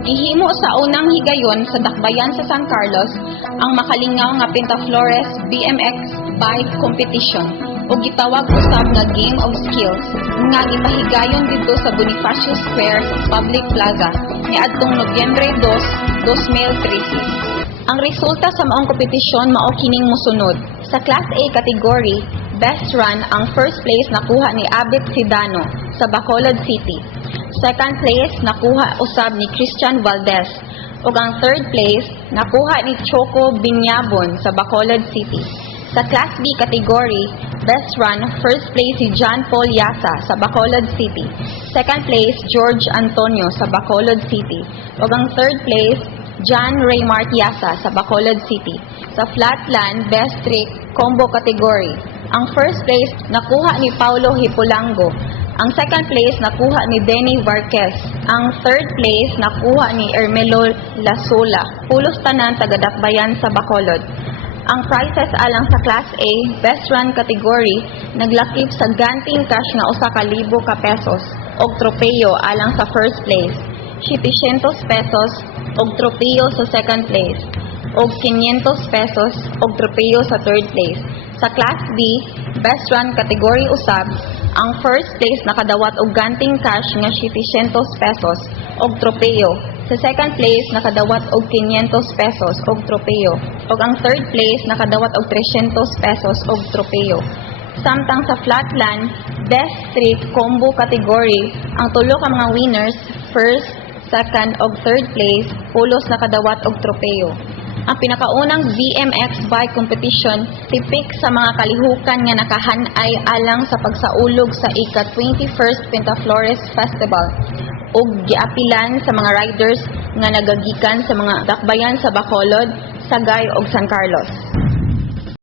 Gihimo sa unang higayon sa dakbayan sa San Carlos ang makalingaw nga Pentaflores BMX Bike Competition o gitawag usab nga Game of Skills nga gipahigayon didto sa Bonifacio Square Public Plaza niadtong Nobyembre 2, 2013. Ang resulta sa maong kompetisyon mao kining mosunod. Sa Class A category, best run ang first place nakuha ni Abit Sidano sa Bacolod City. Second place nakuha usab ni Christian Valdez. Ug ang third place nakuha ni Choco Binyabon sa Bacolod City. Sa Class B category, best run first place si John Paul Yasa sa Bacolod City. Second place George Antonio sa Bacolod City. Ug ang third place John Raymart Yasa sa Bacolod City. Sa Flatland Best Trick Combo Category, ang first place nakuha ni Paulo Hipulango. Ang second place nakuha ni Denny Varquez. Ang third place nakuha ni Ermelo Lasola. Pulos tanan tagadakbayan sa Bacolod. Ang prizes alang sa Class A Best Run category naglakip sa ganting cash nga usa ka libo ka pesos og tropeyo alang sa first place. 700 pesos og tropeyo sa second place og 500 pesos og tropeyo sa third place. Sa Class B, Best Run category usab, ang first place nakadawat og ganting cash nga 700 pesos og tropeyo. Sa second place nakadawat og 500 pesos og tropeyo. Og ang third place nakadawat og 300 pesos og tropeyo. Samtang sa Flatland, Best Street Combo category, ang tulo ka mga winners, first, second ug third place, pulos nakadawat og tropeyo. Ang pinakaunang BMX bike competition tipik sa mga kalihukan nga nakahanay alang sa pagsaulog sa ika-21st Pentaflores Festival ug giapilan sa mga riders nga nagagikan sa mga dakbayan sa Bacolod, Sagay ug San Carlos.